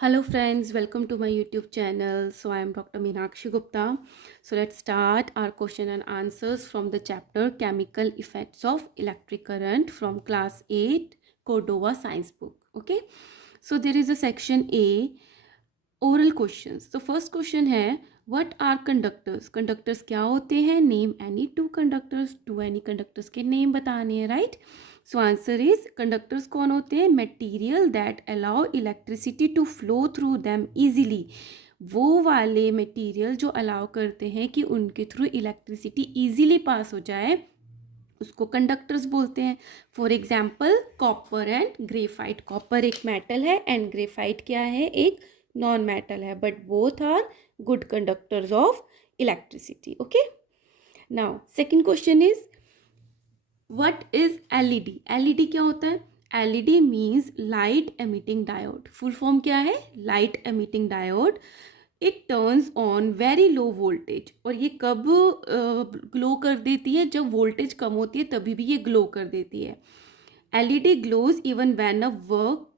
Hello friends, welcome to my YouTube channel. So I am Dr. Meenakshi Gupta. So let's start our question and answers from the chapter Chemical Effects of Electric Current from class 8 Cordova Science book. Okay. So there is a section A, oral questions. तो first question है what are conductors. Conductors क्या होते हैं? Name any two conductors. Two any conductors के name बताने हैं, right. So answer is conductors कौन होते हैं? Material that allow electricity to flow through them easily. वो वाले मटेरियल जो अलाउ करते हैं कि उनके थ्रू इलेक्ट्रिसिटी इजीली पास हो जाए उसको कंडक्टर्स बोलते हैं. For example copper and graphite. Copper एक मेटल है एंड ग्रेफाइट क्या है? एक नॉन मेटल है, but both are good conductors of electricity. Okay. Now second question is what is LED. LED क्या होता है? LED means light emitting diode. Full form क्या है? Light emitting diode. It turns on very low voltage. और ये कब glow कर देती है? जब वोल्टेज कम होती है तभी भी ये ग्लो कर देती है. LED glows even when a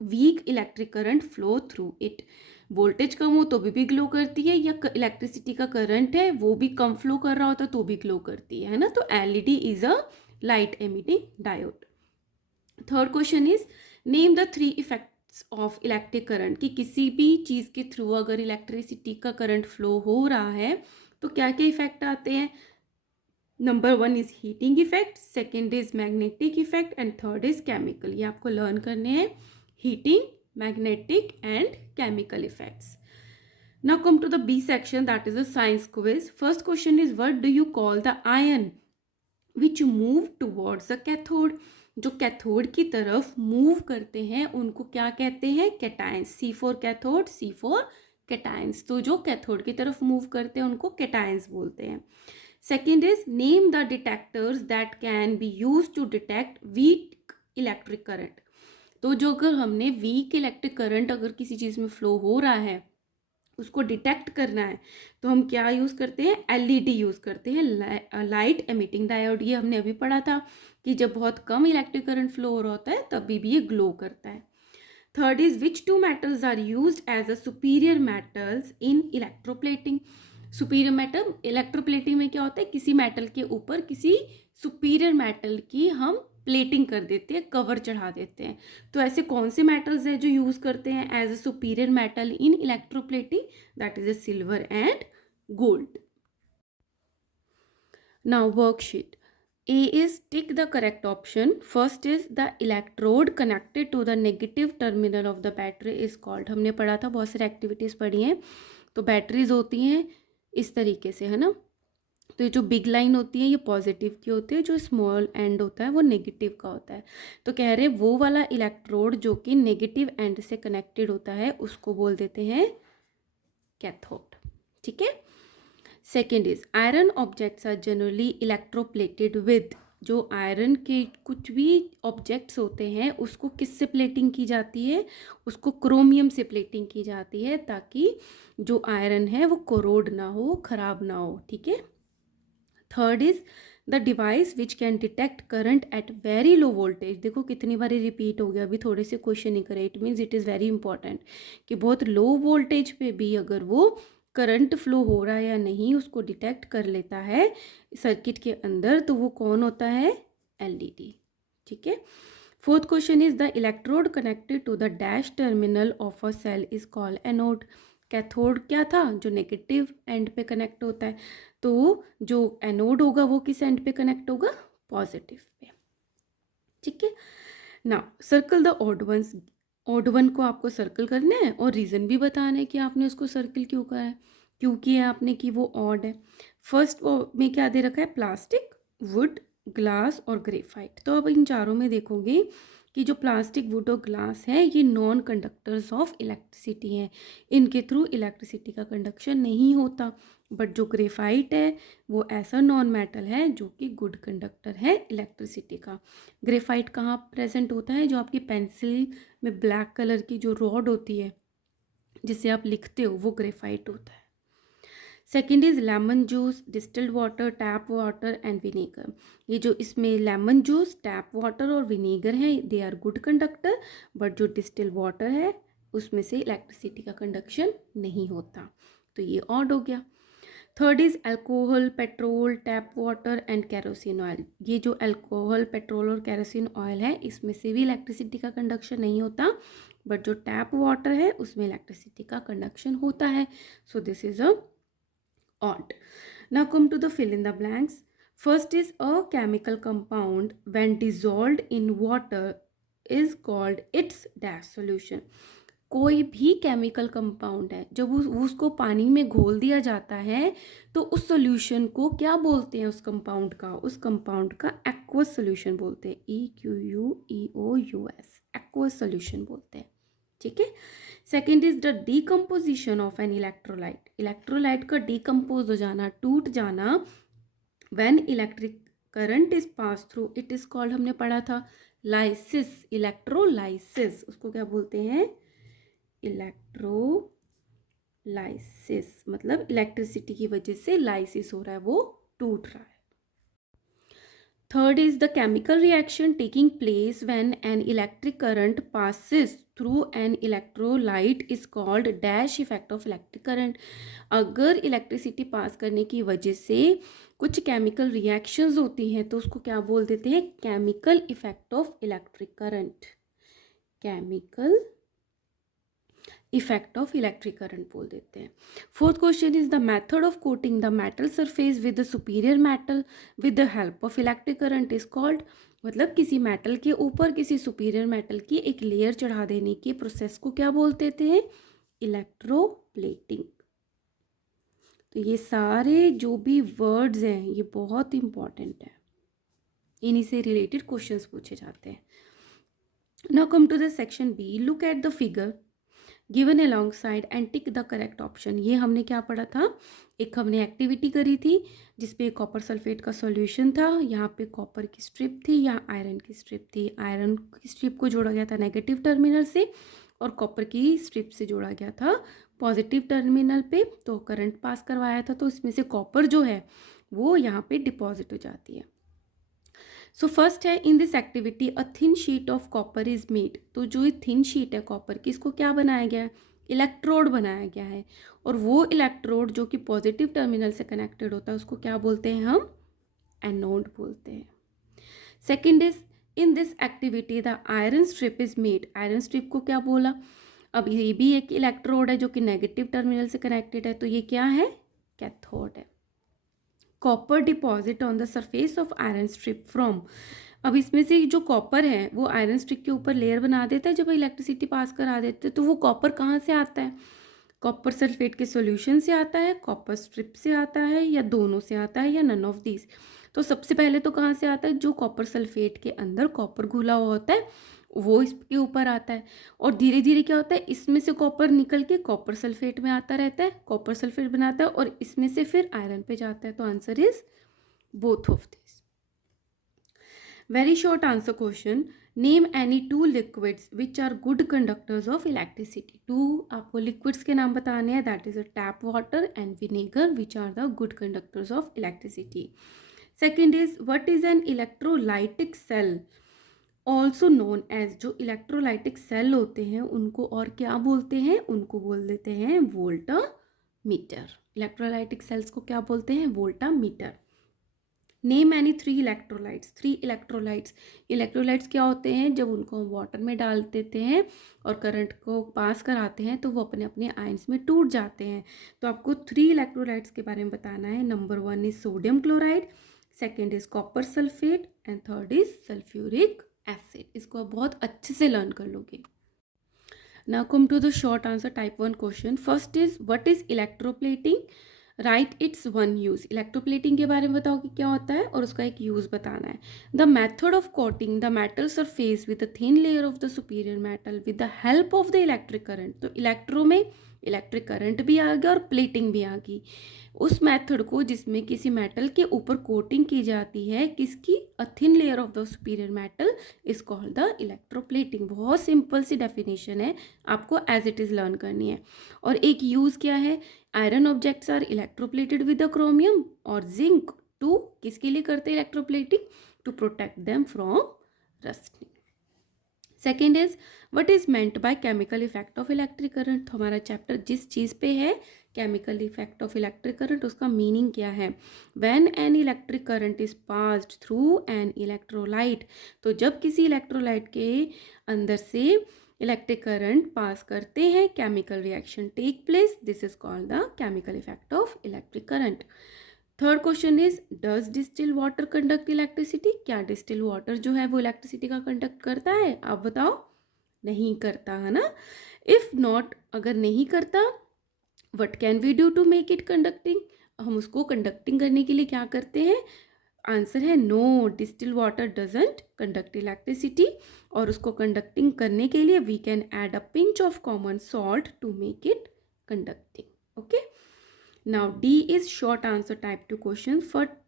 weak electric current flow through it. Voltage कम हो तो भी ग्लो करती है, या इलेक्ट्रिसिटी का करंट है वो भी कम फ्लो कर रहा होता तो भी ग्लो करती है ना. तो LED is a light emitting diode. Third question is name the three effects of electric current. कि किसी भी चीज़ के थ्रू अगर इलेक्ट्रिसिटी का करंट फ्लो हो रहा है तो क्या क्या इफेक्ट आते हैं? Number one is heating effect, second is magnetic effect and third is chemical. ये आपको लर्न करने हैं. Heating, magnetic and chemical effects. Now come to the B section, that is a science quiz. First question is what do you call the ion which move towards the cathode. जो cathode की तरफ move करते हैं उनको क्या कहते हैं? Cations. C for cathode, C for cations. तो जो कैथोड की तरफ मूव करते हैं उनको कैटायंस बोलते हैं. Second is name the detectors that can be use to detect weak electric current. तो जो अगर हमने वीक इलेक्ट्रिक करंट अगर किसी चीज़ में फ्लो हो रहा है उसको डिटेक्ट करना है तो हम क्या यूज़ करते हैं? एलईडी यूज़ करते हैं, लाइट एमिटिंग डायोड. ये हमने अभी पढ़ा था कि जब बहुत कम इलेक्ट्रिक करंट फ्लो हो रहा होता है तभी भी ये ग्लो करता है. Third is which two metals are used as a superior metals in electroplating. Superior metal electroplating में क्या होता है? किसी मेटल के ऊपर किसी सुपीरियर मेटल की हम प्लेटिंग कर देते हैं, कवर चढ़ा देते हैं. तो ऐसे कौन से मेटल्स हैं जो यूज करते हैं as a superior metal in electroplating? That is a silver and gold. Now worksheet. A is tick the correct option. First is the electrode connected to the negative terminal of the battery is called. हमने पढ़ा था, बहुत सारी activities पढ़ी हैं. तो batteries होती हैं इस तरीके से, है ना. तो ये जो बिग लाइन होती है ये पॉजिटिव की होती है, जो स्मॉल एंड होता है वो नेगेटिव का होता है. तो कह रहे वो वाला इलेक्ट्रोड जो कि नेगेटिव एंड से कनेक्टेड होता है उसको बोल देते हैं कैथोड. ठीक है. Second is iron objects are generally electroplated with. जो आयरन के कुछ भी ऑब्जेक्ट्स होते हैं उसको किससे प्लेटिंग की जाती है? उसको क्रोमियम से प्लेटिंग की जाती है ताकि जो आयरन है वो कोरोड ना हो, खराब ना हो. ठीक है. Third is the device which can detect current at very low voltage. देखो कितनी बार रिपीट हो गया, अभी थोड़े से क्वेश्चन ही करे. It means it is very important कि बहुत लो वोल्टेज पे भी अगर वो करंट फ्लो हो रहा है या नहीं उसको डिटेक्ट कर लेता है सर्किट के अंदर, तो वो कौन होता है? एलईडी. ठीक है. Fourth question is the electrode connected to the dash terminal of a cell is called anode. Cathode क्या था? जो नेगेटिव एंड पे कनेक्ट होता है. तो जो एनोड होगा वो किस एंड पे कनेक्ट होगा? पॉजिटिव पे. ठीक है. Now circle the odd ones. Odd one को आपको सर्कल करना है और रीज़न भी बताना है कि आपने उसको सर्कल क्यों करा है, क्यों किया आपने कि वो ऑड है. फर्स्ट में क्या दे रखा है? प्लास्टिक, वुड, ग्लास और ग्रेफाइट. तो अब इन चारों में देखोगे कि जो प्लास्टिक, वुड और ग्लास है ये नॉन कंडक्टर्स ऑफ इलेक्ट्रिसिटी हैं. इनके थ्रू इलेक्ट्रिसिटी का कंडक्शन नहीं होता. बट जो ग्रेफाइट है वो ऐसा नॉन मेटल है जो कि गुड कंडक्टर है इलेक्ट्रिसिटी का. ग्रेफाइट कहाँ प्रेजेंट होता है? जो आपकी पेंसिल में ब्लैक कलर की जो रॉड होती है जिससे आप लिखते हो वो ग्रेफाइट होता है. Second is lemon juice, distilled water, tap water and vinegar. ये जो इसमें लेमन जूस, टैप वाटर और विनेगर है they are good conductor. But जो डिस्टिल्ड वाटर है, उसमें से इलेक्ट्रिसिटी का कंडक्शन नहीं होता, तो ये ऑड हो गया। Third is alcohol, petrol, tap water and kerosene oil. ये जो अल्कोहल, पेट्रोल और केरोसिन ऑयल है इसमें से भी इलेक्ट्रिसिटी का कंडक्शन नहीं होता, बट जो टैप वाटर है उसमें इलेक्ट्रिसिटी का कंडक्शन होता है। So this is a odd. Now come to the fill in the blanks. First is a chemical compound when dissolved in water is called its dash solution. कोई भी chemical compound है जब उसको पानी में घोल दिया जाता है तो उस सॉल्यूशन को क्या बोलते हैं? उस कंपाउंड का एक्वस सॉल्यूशन बोलते हैं। EQUEOUS एक्वस सॉल्यूशन बोलते हैं। ठीक है। Second is the decomposition of an electrolyte. Electrolyte का डीकम्पोज हो जाना, टूट जाना, when electric current is pass through it is called, हमने पढ़ा था लाइसिस, इलेक्ट्रोलाइसिस। उसको क्या बोलते हैं? इलेक्ट्रोलाइसिस। मतलब इलेक्ट्रिसिटी की वजह से लाइसिस हो रहा है, वो टूट रहा है। Third is the chemical reaction taking place when an electric current passes through an electrolyte is called dash effect of electric current. अगर इलेक्ट्रिसिटी पास करने की वजह से कुछ केमिकल रिएक्शंस होती हैं तो उसको क्या बोल देते हैं? Chemical effect of electric current. Chemical effect of electric current बोल देते हैं। Fourth question is the method of coating the metal surface with the superior metal with the help of electric current is called. मतलब किसी metal के ऊपर किसी superior metal की एक लेयर चढ़ा देने की प्रोसेस को क्या बोल देते हैं? इलेक्ट्रोप्लेटिंग। तो ये सारे जो भी वर्ड्स हैं ये बहुत इंपॉर्टेंट है, इन्हीं से रिलेटेड क्वेश्चंस पूछे जाते हैं। Now come to the section B. Look at the figure given alongside and tick the correct option. ये हमने क्या पढ़ा था? एक हमने एक्टिविटी करी थी जिसपे कॉपर सल्फेट का सॉल्यूशन था, यहाँ पे कॉपर की स्ट्रिप थी, यहाँ आयरन की स्ट्रिप थी। आयरन की स्ट्रिप को जोड़ा गया था नेगेटिव टर्मिनल से और कॉपर की स्ट्रिप से जोड़ा गया था पॉजिटिव टर्मिनल पे, तो करंट पास करवाया था। तो इसमें से कॉपर जो है वो यहाँ पे डिपॉजिट हो जाती है। सो फर्स्ट है in this activity a thin sheet of copper is made. तो जो ये थिन शीट है कॉपर की, इसको क्या बनाया गया है? इलेक्ट्रोड बनाया गया है। और वो इलेक्ट्रोड जो कि पॉजिटिव टर्मिनल से कनेक्टेड होता है उसको क्या बोलते हैं हम? एनोड बोलते हैं। Second is in this activity the iron strip is made. Iron strip को क्या बोला? अब ये भी एक इलेक्ट्रोड है जो कि नेगेटिव टर्मिनल से कनेक्टेड है, तो ये क्या है? कैथोड है। Copper deposit on the surface of iron strip from. अब इसमें से जो कॉपर है वो आयरन स्ट्रिप के ऊपर लेयर बना देता है जब इलेक्ट्रिसिटी पास करा देते हैं। तो वो कॉपर कहाँ से आता है? कॉपर सल्फेट के सॉल्यूशन से आता है, कॉपर स्ट्रिप से आता है, या दोनों से आता है, या नन ऑफ दीज। तो सबसे पहले तो कहाँ से आता है? जो कॉपर सल्फेट के अंदर कॉपर घुला हुआ होता है वो इसके ऊपर आता है, और धीरे धीरे क्या होता है इसमें से कॉपर निकल के कॉपर सल्फेट में आता रहता है, कॉपर सल्फेट बनाता है और इसमें से फिर आयरन पे जाता है। तो answer is both of this. Very short answer question. Name any two liquids which are good conductors of electricity. टू आपको लिक्विड्स के नाम बताने हैं, that is a tap water and vinegar which are the good conductors of electricity. Second is what is an electrolytic cell also known as. जो electrolytic cell होते हैं उनको और क्या बोलते हैं? उनको बोल देते हैं वोल्टामीटर। इलेक्ट्रोलाइटिक सेल्स को क्या बोलते हैं? Voltameter. Name any three electrolytes. Three electrolytes. Electrolytes क्या होते हैं? जब उनको हम वाटर में डाल देते हैं और करंट को पास कराते हैं तो वो अपने अपने आयंस में टूट जाते हैं। तो आपको थ्री इलेक्ट्रोलाइट्स के बारे में बताना है। Number one is sodium chloride, second is copper sulphate and third is sulphuric acid. इसको आप बहुत अच्छे से लर्न कर लोगे। Now come to the short answer type 1 question. First is what is electroplating? Right it's one use. Electroplating के बारे में बताओ कि क्या होता है और उसका एक यूज बताना है। The method of coating the metal surface with the thin layer of the superior metal with the help of the electric current. तो इलेक्ट्रो में इलेक्ट्रिक करंट भी आ गया और प्लेटिंग भी आ गई। उस मेथड को जिसमें किसी मेटल के ऊपर कोटिंग की जाती है, किसकी? अ thin layer of the superior metal is called the electroplating. बहुत सिंपल सी डेफिनेशन है, आपको एज इट इज लर्न करनी है। और एक यूज क्या है? Iron objects are electroplated with the chromium और जिंक टू, किसके लिए करते हैं electroplating? To protect them from rusting. Second is what is meant by chemical effect of electric current. तो हमारा चैप्टर जिस चीज़ पे है chemical effect of electric current, उसका मीनिंग क्या है। When an electric current is passed through an electrolyte, तो जब किसी इलेक्ट्रोलाइट के अंदर से इलेक्ट्रिक करंट पास करते हैं, chemical reaction take place, this is called the chemical effect of electric current. Third question is does distil water conduct electricity. क्या distil water जो है वो इलेक्ट्रिसिटी का कंडक्ट करता है, आप बताओ। नहीं करता है ना। इफ नॉट, अगर नहीं करता, what can we do to make it conducting, हम उसको कंडक्टिंग करने के लिए क्या करते हैं। आंसर है no, distil water doesn't conduct electricity. और उसको कंडक्टिंग करने के लिए we can add a pinch of common salt to make it conducting. Okay, now D is short answer type 2 question.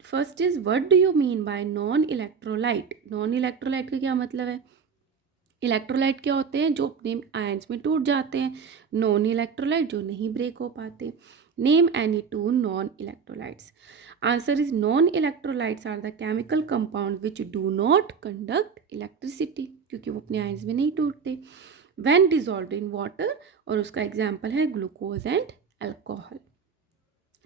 First is what do you mean by non electrolyte। non electrolyte का क्या मतलब है। Electrolyte क्या होते हैं, जो अपने ions में टूट जाते हैं। नॉन इलेक्ट्रोलाइट जो नहीं ब्रेक हो पाते। Name any two non electrolytes. Answer is non electrolytes are the chemical compound which do not conduct electricity, क्योंकि वो अपने आयंस में नहीं टूटते। व्हेन डिजॉल्व्ड इन वाटर, और उसका एग्जाम्पल है glucose and alcohol.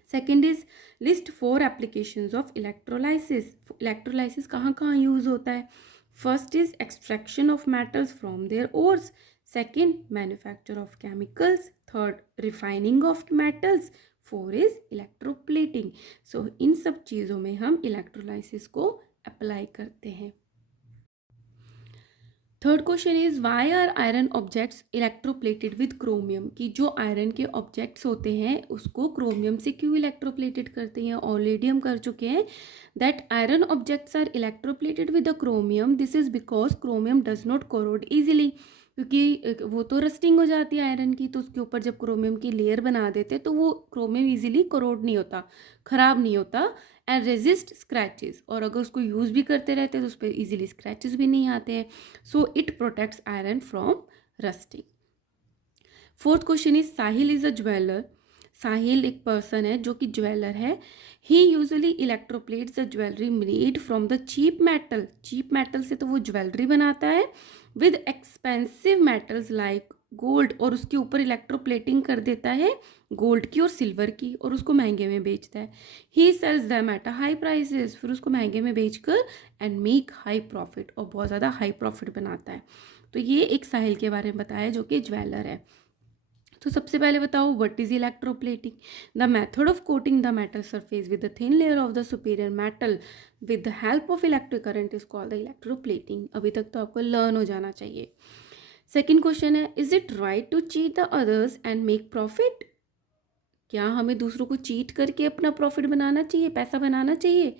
Second is list 4 applications of electrolysis. Electrolysis कहाँ कहाँ यूज होता है। First is extraction of metals from their ores. Second, manufacture of chemicals. Third, refining of metals. 4 is electroplating. So इन सब चीज़ों में हम इलेक्ट्रोलाइसिस को अप्लाई करते हैं। Third question is why are iron objects electroplated with chromium. कि जो आयरन के ऑब्जेक्ट्स होते हैं उसको क्रोमियम से क्यों इलेक्ट्रोप्लेटेड करते हैं। ऑलरेडी हम कर चुके हैं that iron objects are electroplated with the chromium, this is because chromium does not corrode easily, क्योंकि वो तो रस्टिंग हो जाती है आयरन की, तो उसके ऊपर जब क्रोमियम की लेयर बना देते तो वो क्रोमियम ईजिली कोरोड नहीं होता, ख़राब नहीं होता, एंड रेजिस्ट स्क्रैचेस। और अगर उसको यूज़ भी करते रहते हैं तो उस पर ईजिली स्क्रैचेस भी नहीं आते हैं। So it protects iron from rusting. Fourth question is Sahil is a jeweller. Sahil एक पर्सन है जो कि ज्वेलर है। He usually electroplates the jewellery made from the cheap metal. Cheap metal से तो वो ज्वेलरी बनाता है with expensive metals like gold, और उसके ऊपर इलेक्ट्रोप्लेटिंग कर देता है गोल्ड की और सिल्वर की, और उसको महंगे में बेचता है। He sells them at a high prices, फिर उसको महंगे में बेचकर एंड मेक हाई प्रॉफिट, और बहुत ज़्यादा हाई प्रॉफिट बनाता है। तो ये एक साहिल के बारे में बताया जो कि ज्वेलर है। तो सबसे पहले बताओ what is electroplating. The method of coating the metal surface with the thin layer of the superior metal with the help of electric current is called the electroplating. अभी तक तो आपको लर्न हो जाना चाहिए। सेकेंड क्वेश्चन है is it right to cheat the others and make profit. क्या हमें दूसरों को चीट करके अपना प्रॉफिट बनाना चाहिए, पैसा बनाना चाहिए।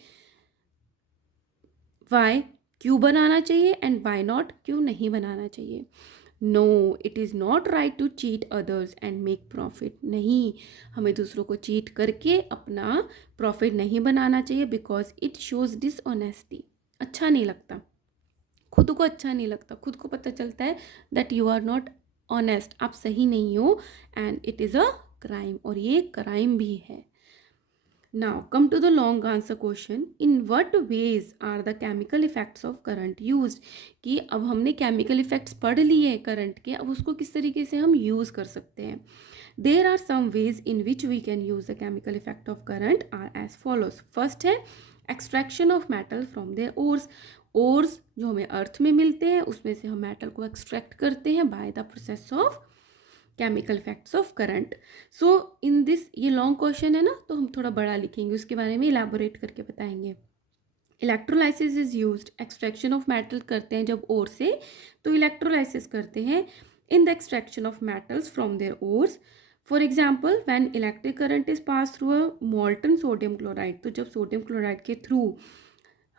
वाई, क्यों बनाना चाहिए, एंड वाई नॉट, क्यों नहीं बनाना चाहिए। No, it is not right to cheat others and make profit. नहीं, हमें दूसरों को चीट करके अपना प्रॉफिट नहीं बनाना चाहिए, बिकॉज इट शोज डिसऑनेस्टी। अच्छा नहीं लगता, खुद को अच्छा नहीं लगता, खुद को पता चलता है that you are not honest, आप सही नहीं हो, and it is a crime, और ये क्राइम भी है। Now come to the long answer question. In what ways are the chemical effects of current used? कि अब हमने chemical effects पढ़ लिए करंट के, अब उसको किस तरीके से हम यूज़ कर सकते हैं। There are some ways in which we can use the chemical effect of current are as follows. First है extraction of metal from their ores. Ores जो हमें अर्थ में मिलते हैं उसमें से हम मेटल को एक्सट्रैक्ट करते हैं by the process of chemical effects of current. So in this, ये लॉन्ग क्वेश्चन है ना, तो हम थोड़ा बड़ा लिखेंगे, उसके बारे में इलेबोरेट करके बताएंगे। Electrolysis is used, extraction of metal करते हैं जब ओर से, तो इलेक्ट्रोलाइसिस करते हैं in the extraction of metals from their ores. For example when electric current is pass through a molten sodium chloride, तो जब सोडियम क्लोराइड के थ्रू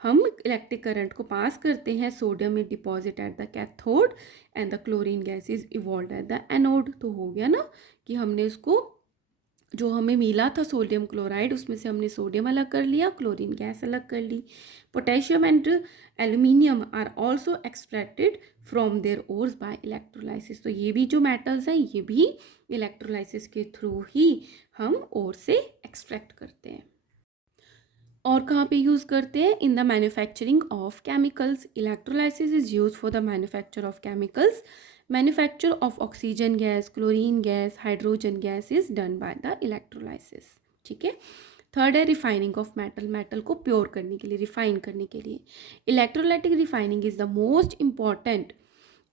हम इलेक्ट्रिक करंट को पास करते हैं, sodium is deposit at the cathode and the chlorine gas is evolve at the anode. तो हो गया ना कि हमने उसको, जो हमें मिला था सोडियम क्लोराइड, उसमें से हमने सोडियम अलग कर लिया, क्लोरीन गैस अलग कर ली। Potassium and aluminium are also extracted from their ores by electrolysis. तो ये भी जो मेटल्स हैं ये भी इलेक्ट्रोलाइसिस के थ्रू ही हम ओर से एक्सट्रैक्ट करते हैं। और कहाँ पे यूज़ करते हैं? In the manufacturing of chemicals. Electrolysis is use for the manufacture of chemicals. Manufacture of oxygen gas, chlorine gas, hydrogen gas is done by the electrolysis. ठीक है. थर्ड है रिफाइनिंग ऑफ मेटल. मेटल को pure करने के लिए, refine करने के लिए. Electrolytic refining is the most important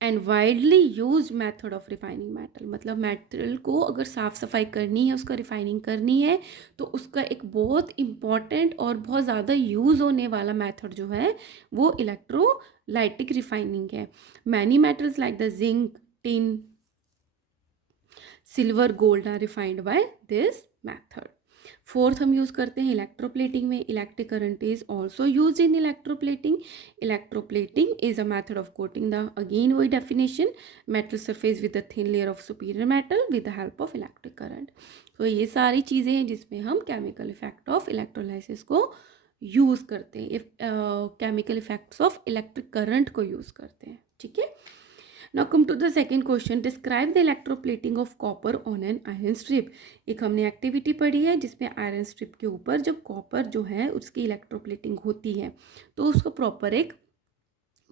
and widely use method of refining metal. मतलब मेटल को अगर साफ़ सफाई करनी है, उसका रिफाइनिंग करनी है, तो उसका एक बहुत इम्पॉर्टेंट और बहुत ज़्यादा यूज़ होने वाला मेथड जो है वो इलेक्ट्रोलाइटिक रिफाइनिंग है. Many metals like the zinc, tin, silver, gold are refined by this method. Fourth हम यूज़ करते हैं इलेक्ट्रोप्लेटिंग में. Electric current is also use in electroplating. Electroplating is a method of coating the, again वही definition, metal surface with a thin layer of superior metal with the help of electric current. तो ये सारी चीज़ें हैं जिसमें हम chemical effect of electrolysis को use करते हैं, chemical effects of electric current को यूज़ करते हैं. ठीक है. Now come to the second question. Describe the electroplating of copper on an iron strip. एक हमने एक्टिविटी पढ़ी है जिसमें आयरन स्ट्रिप के ऊपर जब कॉपर जो है उसकी इलेक्ट्रोप्लेटिंग होती है तो उसको प्रॉपर एक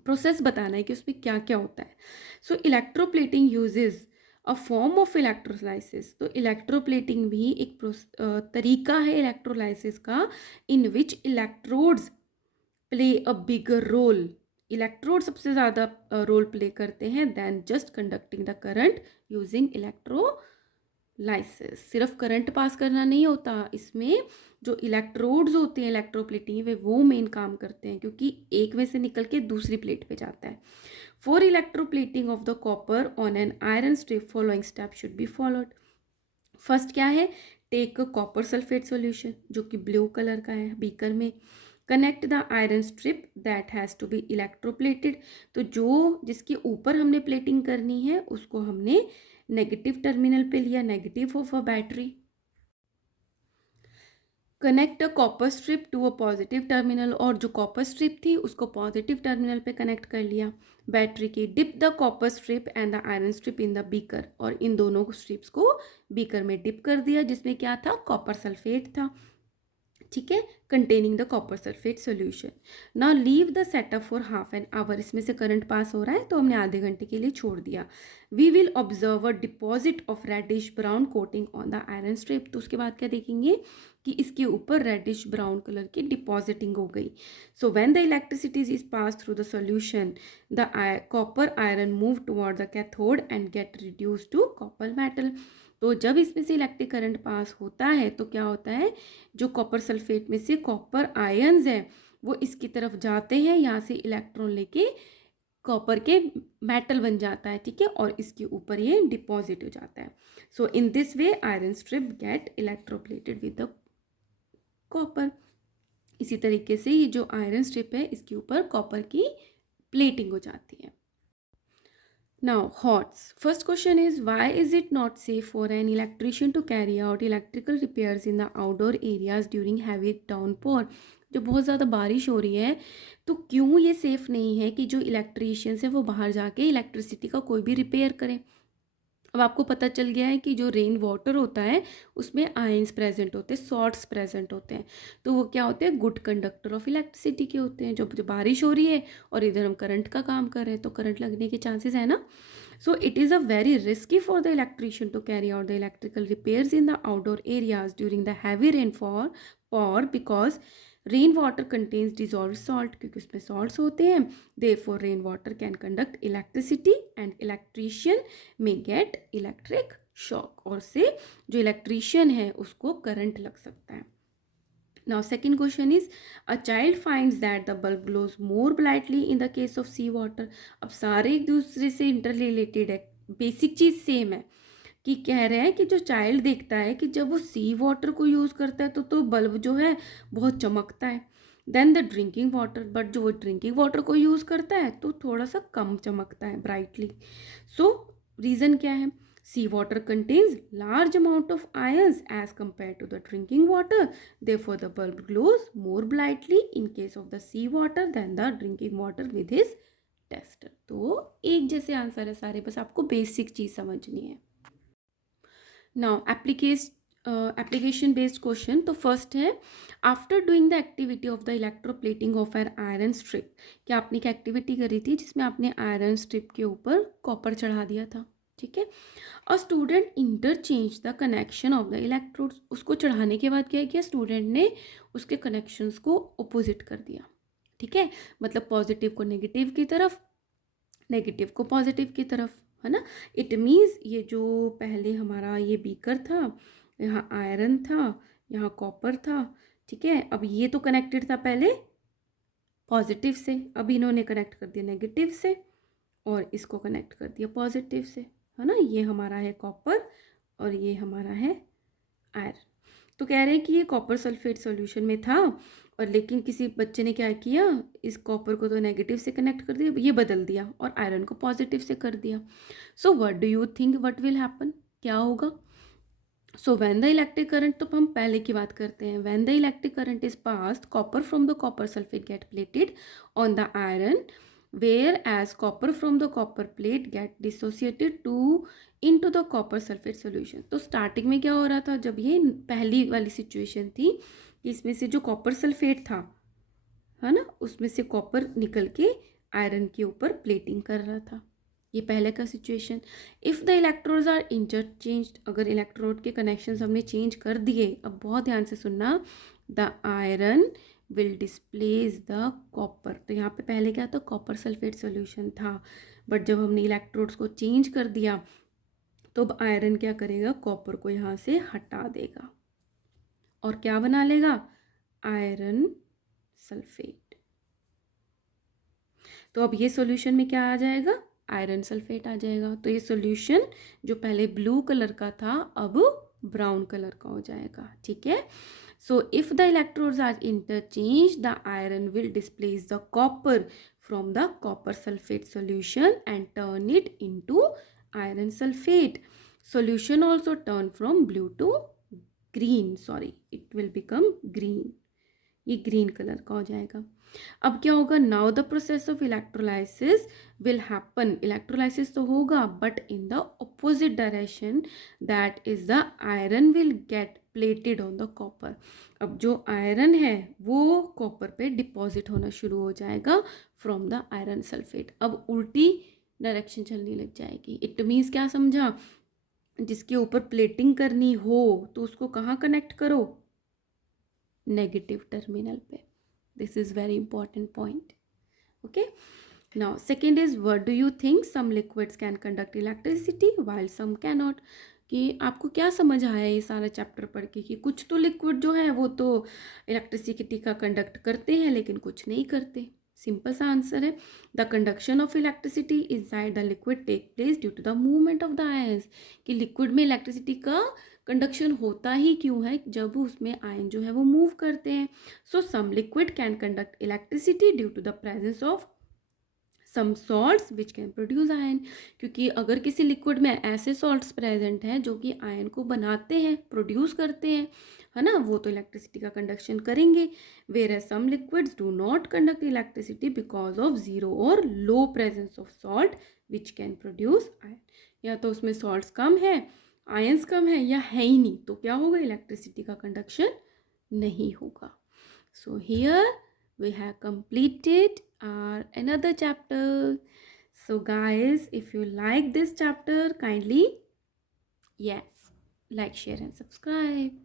प्रोसेस बताना है कि उसमें क्या क्या होता है. So electroplating uses a form of electrolysis. तो इलेक्ट्रोप्लेटिंग भी एक तरीका है इलेक्ट्रोलाइसिस का, in which electrodes play a bigger role. Electrode सबसे ज़्यादा रोल प्ले करते हैं then just conducting the current using electrolysis. सिर्फ करंट पास करना नहीं होता, इसमें जो इलेक्ट्रोड्स होते हैं इलेक्ट्रोप्लेटिंग वे वो मेन काम करते हैं, क्योंकि एक में से निकल के दूसरी प्लेट पे जाता है. For electroplating of the copper on an iron strip following step should be followed. First क्या है? Take a copper sulphate solution जो कि ब्लू कलर का है बीकर में. Connect the iron strip that has to be electroplated. तो जो जिसके ऊपर हमने प्लेटिंग करनी है उसको हमने नेगेटिव टर्मिनल पे लिया, negative of a battery. Connect a copper strip to a positive terminal. और जो कॉपर स्ट्रिप थी उसको पॉजिटिव टर्मिनल पे कनेक्ट कर लिया बैटरी की. Dip the copper strip and the iron strip in the beaker. और इन दोनों स्ट्रिप्स को बीकर में डिप कर दिया जिसमें क्या था? कॉपर सल्फेट था. ठीक है. Containing the copper sulphate solution. Now leave the setup for half an hour. इसमें से करंट पास हो रहा है तो हमने आधे घंटे के लिए छोड़ दिया. We will observe a deposit of reddish brown coating on the iron strip. तो उसके बाद क्या देखेंगे कि इसके ऊपर रेडिश ब्राउन कलर की डिपॉजिटिंग हो गई. So when the electricity is pass through the solution the copper iron move toward the cathode and get reduce to copper metal. तो जब इसमें से इलेक्ट्रिक करंट पास होता है तो क्या होता है? जो कॉपर सल्फेट में से कॉपर आयन्स हैं वो इसकी तरफ जाते हैं, यहाँ से इलेक्ट्रॉन लेके कॉपर के मेटल बन जाता है. ठीक है. और इसके ऊपर ये डिपॉजिट हो जाता है. So in this way iron strip get electroplated with the copper. इसी तरीके से ये जो आयरन स्ट्रिप है इसके ऊपर कॉपर की प्लेटिंग हो जाती है. Now, HOTS. First question is, why is it not safe for an electrician to carry out electrical repairs in the outdoor areas during heavy downpour? जो बहुत ज़्यादा बारिश हो रही है तो क्यों ये सेफ़ नहीं है कि जो इलेक्ट्रीशियंस है वो बाहर जाके इलेक्ट्रिसिटी का कोई भी रिपेयर करें. अब आपको पता चल गया है कि जो रेन वाटर होता है उसमें आयंस प्रेजेंट होते हैं, सॉल्ट्स प्रेजेंट होते हैं. तो वो क्या होते हैं? गुड कंडक्टर ऑफ इलेक्ट्रिसिटी के होते हैं. जब बारिश हो रही है और इधर हम करंट का काम कर रहे हैं तो करंट लगने के चांसेस है ना. So it is a very risky for the electrician to carry out the electrical repairs in the outdoor areas during the heavy rainfall or because rain water contains dissolved salt. क्योंकि उसमें salts होते हैं. Therefore rain water can conduct electricity and electrician may get electric shock. और से जो electrician है उसको current लग सकता है. Now second question is, a child finds that the bulb glows more brightly in the case of sea water. अब सारे एक दूसरे से इंटर रिलेटेड है, बेसिक चीज़ सेम है कि कह रहे हैं कि जो चाइल्ड देखता है कि जब वो सी वाटर को यूज़ करता है तो बल्ब जो है बहुत चमकता है. Then the drinking water, but जो वो ड्रिंकिंग वाटर को यूज़ करता है तो थोड़ा सा कम चमकता है ब्राइटली. सो रीज़न क्या है? Sea water contains large amount of ions as compared to the drinking water. Therefore, the bulb glows more brightly in case of the sea water than the drinking water with his tester. तो एक जैसे answer है सारे, बस आपको basic चीज़ समझनी है. Now, application based question. तो फर्स्ट है, after doing the activity of the electroplating of N iron strip, क्या आपने एक एक्टिविटी करी थी जिसमें आपने आयरन स्ट्रिप के ऊपर कॉपर चढ़ा दिया था, ठीक है। A student interchange the connection of the electrodes, उसको चढ़ाने के बाद क्या किया स्टूडेंट ने, उसके कनेक्शंस को अपोजिट कर दिया, ठीक है। मतलब पॉजिटिव को नेगेटिव की तरफ, नेगेटिव को पॉजिटिव की तरफ, है ना। इट मीन्स ये जो पहले हमारा ये बीकर था, यहाँ आयरन था, यहाँ कॉपर था, ठीक है। अब ये तो कनेक्टेड था पहले पॉजिटिव से, अब इन्होंने कनेक्ट कर दिया नेगेटिव से, और इसको कनेक्ट कर दिया पॉजिटिव से, है ना। ये हमारा है कॉपर और ये हमारा है आयरन। तो कह रहे हैं कि ये कॉपर सल्फेट सॉल्यूशन में था, और लेकिन किसी बच्चे ने क्या किया, इस कॉपर को तो नेगेटिव से कनेक्ट कर दिया, ये बदल दिया और आयरन को पॉजिटिव से कर दिया। So what do you think what will happen, क्या होगा। So when the electric current, तो हम पहले की बात करते हैं, when the electric current is passed copper from the copper sulphate get plated on the iron, whereas copper from the copper plate get dissociated to into the copper sulphate solution. तो starting में क्या हो रहा था, जब ये पहली वाली सिचुएशन थी, इसमें से जो कॉपर सल्फेट था, है ना, उसमें से कॉपर निकल के आयरन के ऊपर प्लेटिंग कर रहा था, ये पहले का situation. If the electrodes are interchanged, अगर इलेक्ट्रोड के कनेक्शंस हमने चेंज कर दिए, अब बहुत ध्यान से सुनना, the iron will displace the copper. तो यहाँ पे पहले क्या था, कॉपर सल्फेट सोल्यूशन था, बट जब हमने इलेक्ट्रोड्स को चेंज कर दिया तो अब आयरन क्या करेगा, कॉपर को यहाँ से हटा देगा और क्या बना लेगा, आयरन सल्फेट। तो अब ये सॉल्यूशन में क्या आ जाएगा, आयरन सल्फेट आ जाएगा। तो ये सॉल्यूशन जो पहले ब्लू कलर का था अब ब्राउन कलर का हो जाएगा, ठीक है। So if the electrodes are interchange, the iron will displace the copper from the copper sulphate solution and turn it into iron sulphate. Solution also turn from blue to green, sorry, it will become green, ये green colour का हो जाएगा। अब क्या होगा, now the process of electrolysis will happen, electrolysis तो होगा but in the opposite direction, that is the iron will get plated on the copper. अब जो आयरन है वो कॉपर पे डिपॉजिट होना शुरू हो जाएगा फ्रॉम द आयरन सल्फेट। अब उल्टी डायरेक्शन चलने लग जाएगी। इट मीन्स क्या समझा, जिसके ऊपर प्लेटिंग करनी हो तो उसको कहाँ कनेक्ट करो, नेगेटिव टर्मिनल पे। This is very important point, okay. Now second is, what do you think some liquids can conduct electricity while some can not, कि आपको क्या समझ आया ये सारा चैप्टर पढ़ के, कि कुछ तो लिक्विड जो है वो तो इलेक्ट्रिसिटी का कंडक्ट करते हैं लेकिन कुछ नहीं करते। सिंपल सा आंसर है, the conduction of electricity inside the liquid take place due to the movement of the ions, कि लिक्विड में इलेक्ट्रिसिटी का कंडक्शन होता ही क्यों है, जब उसमें आयन जो है वो मूव करते हैं। So some liquid can conduct electricity due to the presence of some salts which can produce ion, क्योंकि अगर किसी लिक्विड में ऐसे सॉल्ट्स प्रेजेंट हैं जो कि आयन को बनाते हैं, प्रोड्यूस करते हैं, है ना, वो तो इलेक्ट्रिसिटी का कंडक्शन करेंगे। Whereas some liquids do not conduct electricity because of zero और low presence of salt which can produce ion, या तो उसमें सॉल्ट्स कम है, आयंस कम है, या है ही नहीं, तो क्या होगा, इलेक्ट्रिसिटी का कंडक्शन नहीं होगा। So here we have completed our another chapter. So guys, if you like this chapter, kindly, yes, like, share and subscribe.